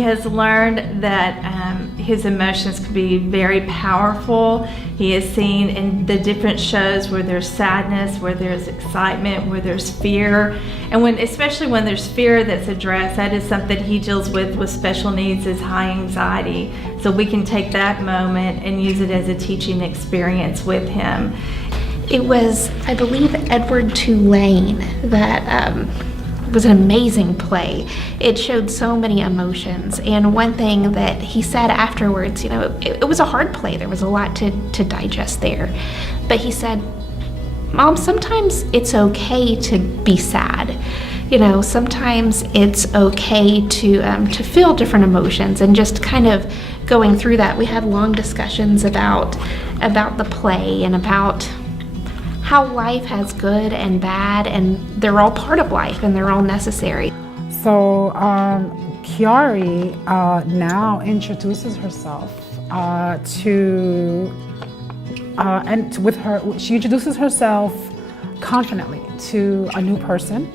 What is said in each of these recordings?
He has learned that his emotions can be very powerful. He has seen in the different shows where there's sadness, where there's excitement, where there's fear. And especially when there's fear that's addressed, that is something he deals with special needs, is high anxiety. So we can take that moment and use it as a teaching experience with him. It was, I believe, Edward Tulane that was an amazing play. It showed so many emotions, and one thing that he said afterwards, it was a hard play. There was a lot to digest there, but he said, "Mom, sometimes it's okay to be sad. Sometimes it's okay to feel different emotions," and just kind of going through that. We had long discussions about the play and about how life has good and bad, and they're all part of life and they're all necessary. So Kiari now introduces herself she introduces herself confidently to a new person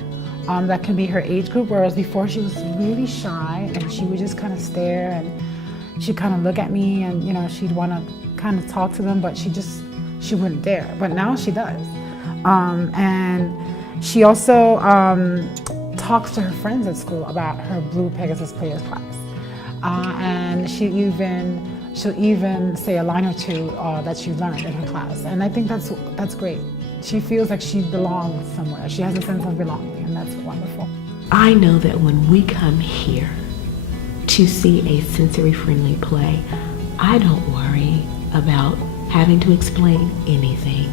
that can be her age group, whereas before she was really shy and she would just kind of stare and she'd kind of look at me and she'd want to kind of talk to them, but she wouldn't dare, but now she does. And she also talks to her friends at school about her Blue Pegasus Players class. And she'll even say a line or two that she learned in her class. And I think that's great. She feels like she belongs somewhere. She has a sense of belonging, and that's wonderful. I know that when we come here to see a sensory-friendly play, I don't worry about having to explain anything.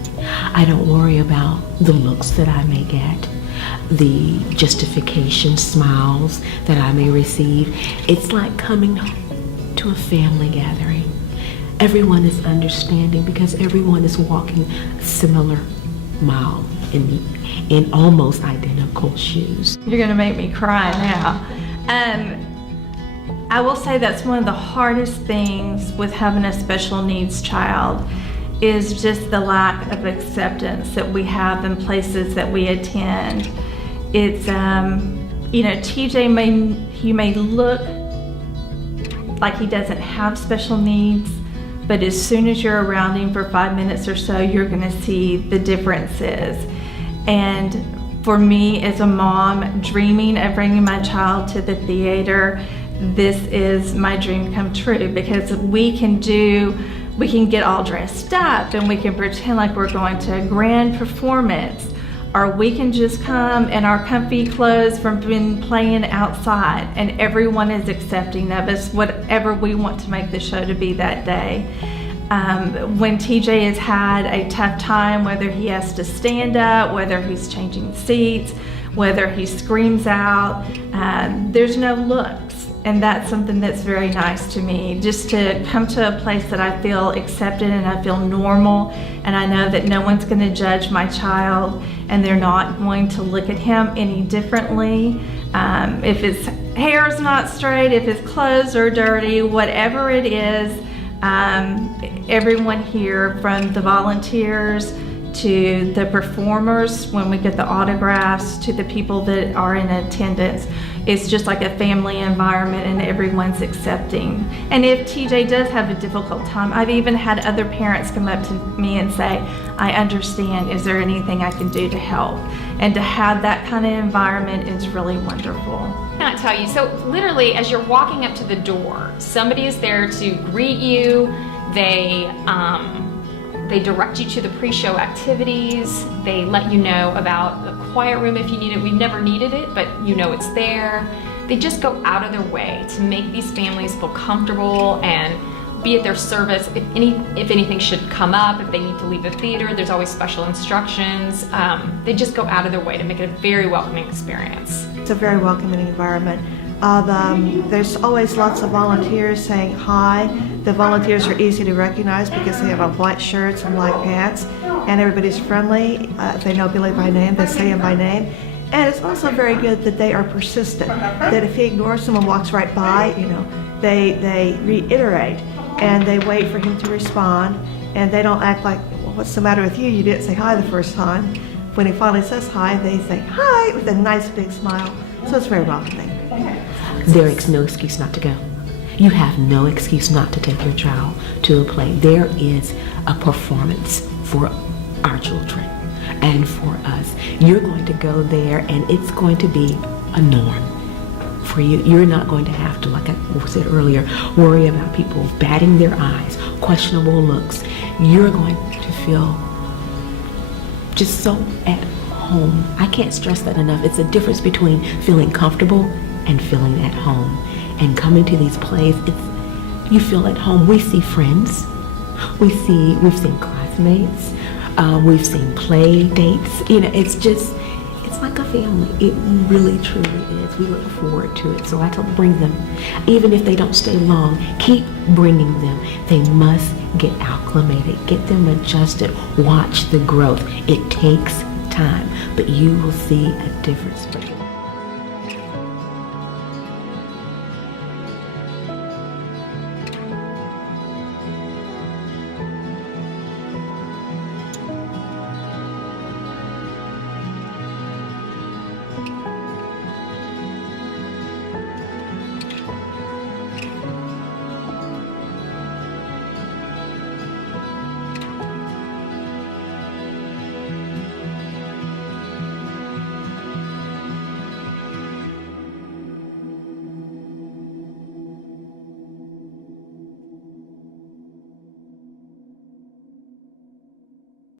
I don't worry about the looks that I may get, the justification smiles that I may receive. It's like coming to a family gathering. Everyone is understanding because everyone is walking a similar mile in almost identical shoes. You're gonna make me cry now. I will say that's one of the hardest things with having a special needs child is just the lack of acceptance that we have in places that we attend. It's, TJ may look like he doesn't have special needs, but as soon as you're around him for 5 minutes or so, you're gonna see the differences. And for me as a mom, dreaming of bringing my child to the theater, this is my dream come true, because we can get all dressed up and we can pretend like we're going to a grand performance, or we can just come in our comfy clothes from being playing outside, and everyone is accepting of us, whatever we want to make the show to be that day. When TJ has had a tough time, whether he has to stand up, whether he's changing seats, whether he screams out, there's no looks. And that's something that's very nice to me, just to come to a place that I feel accepted and I feel normal, and I know that no one's going to judge my child and they're not going to look at him any differently. If his hair's not straight, if his clothes are dirty, whatever it is, everyone here, from the volunteers to the performers when we get the autographs to the people that are in attendance, it's just like a family environment and everyone's accepting. And if TJ does have a difficult time, I've even had other parents come up to me and say, "I understand, is there anything I can do to help?" And to have that kind of environment is really wonderful. I cannot tell you, so literally as you're walking up to the door, somebody is there to greet you. They direct you to the pre-show activities. They let you know about the quiet room if you need it. We've never needed it, but it's there. They just go out of their way to make these families feel comfortable and be at their service. If anything should come up, if they need to leave the theater, there's always special instructions. They just go out of their way to make it a very welcoming experience. It's a very welcoming environment. There's always lots of volunteers saying hi. The volunteers are easy to recognize because they have on white shirts and white pants, and everybody's friendly. If they know Billy by name, they say him by name. And it's also very good that they are persistent, that if he ignores them and walks right by, they reiterate and they wait for him to respond, and they don't act like, "Well, what's the matter with you? You didn't say hi the first time." When he finally says hi, they say hi with a nice big smile. So it's very welcoming. consequences. There is no excuse not to go. You have no excuse not to take your child to a play. There is a performance for our children and for us. You're going to go there and it's going to be a norm for you. You're not going to have to, like I said earlier, worry about people batting their eyes, questionable looks. You're going to feel just so at home. I can't stress that enough. It's a difference between feeling comfortable and feeling at home. And coming to these plays, you feel at home. We see friends. We've seen classmates. We've seen play dates. It's like a family. It really, truly is. We look forward to it. So I tell them, bring them. Even if they don't stay long, keep bringing them. They must get acclimated. Get them adjusted. Watch the growth. It takes time, but you will see a difference.